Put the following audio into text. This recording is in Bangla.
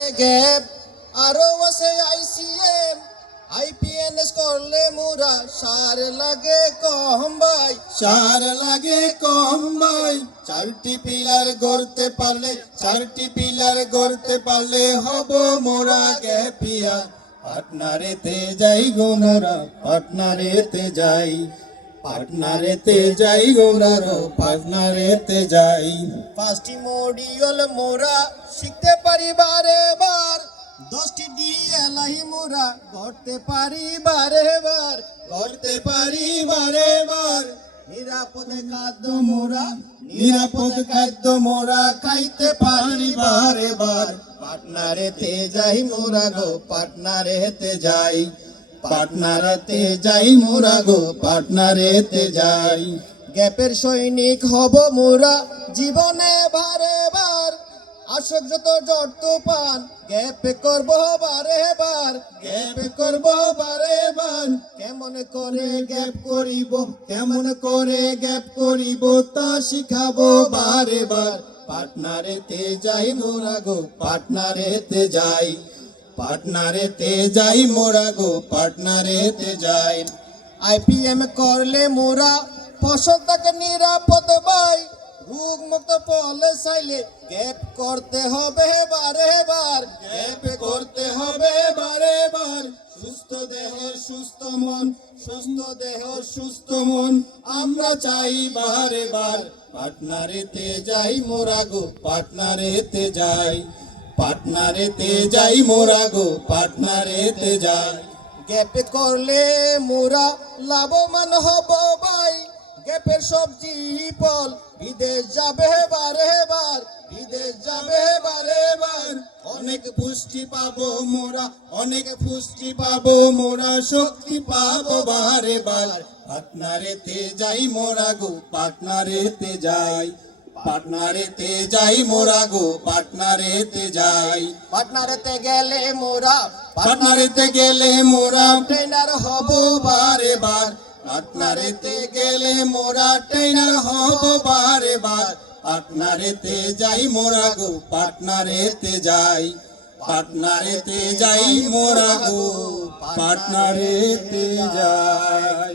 গ্যাপ আরো আছে আইসিএম আইপিএনএস করলে মোরা সার লাগে কম ভাই, সার লাগে কম ভাই। চারটি পিলার গড়তে পারলে, চারটি পিলার গড়তে পারলে হব মোরা গ্যাপিয়ার। পাটনারেতে যাই গো মোরা, পাটনারেতে যাই, পাটনারেতে যাই গো মোরা, পাটনারেতে যাই। পাঁচটি মডিউল মোরা শিখতে পারি বারে বার, 10টি ডিএলআই মোরা করতে পারি বারে বার, করতে পারি বারে বার। নিরাপদে খাদ্য মোরা, নিরাপদ খাদ্য মোরা খাইতে পারি বারে বার। পাটনারেতে যাই মোরা গো, পাটনারেতে যাই, পাটনারেতে যাই মোরা গো, পাটনারেতে যাই। গ্যাপের সৈনিক হব মোরা জীবনে বারে বার, আসক যত জট তুফান গ্যাপে করব বারে বার, গ্যাপ করব বারে বার। কেমন করে গ্যাপ করিব, কেমন করে গ্যাপ করিব তা শিখাবো বারে বার। পাটনারেতে যাই মোরা গো, পাটনারেতে যাই, পাটনারেতে যাই মোরা গো, পাটনারেতে যাই। আইপিএম করলে মোরা ফসল থাকে নিরাপদ ভাই, রোগ মুক্ত ফলে চাইলে গ্যাপ করতে হবে বারে বার, গ্যাপ করতে হবে বারে বার। সুস্থ দেহ সুস্থ মন, সুস্থ দেহ সুস্থ মন আমরা চাই বারে বার। পাটনারেতে যাই মোরা গো, পাটনারেতে যাই, পাটনারেতে যাই মোরা গো, পাটনারেতে যাই। গ্যাপে করলে মোরা লাভবান হব ভাই, গ্যাপের সবজি ফল বিদেশ যাবে বারে বার, বিদেশ যাবে বারে বার। অনেক পুষ্টি পাবো মোরা, অনেক পুষ্টি পাবো মোরা, শক্তি পাবো বারে বার। পাটনারেতে যাই মোরা গো, পাটনারেতে যাই, পাটনারেতে যাই মোরা গো, পাটনারেতে যাই। পাটনারেতে গেলে মোরা, পাটনারেতে গেলে মোরা ট্রেনার হব বারে বার। পাটনারেতে গেলে মোরা ট্রেনার হব বারে বার। পাটনারেতে যাই মোরা গো, পাটনারেতে যাই, পাটনারেতে যাই মোরা গো, পাটনারেতে যাই।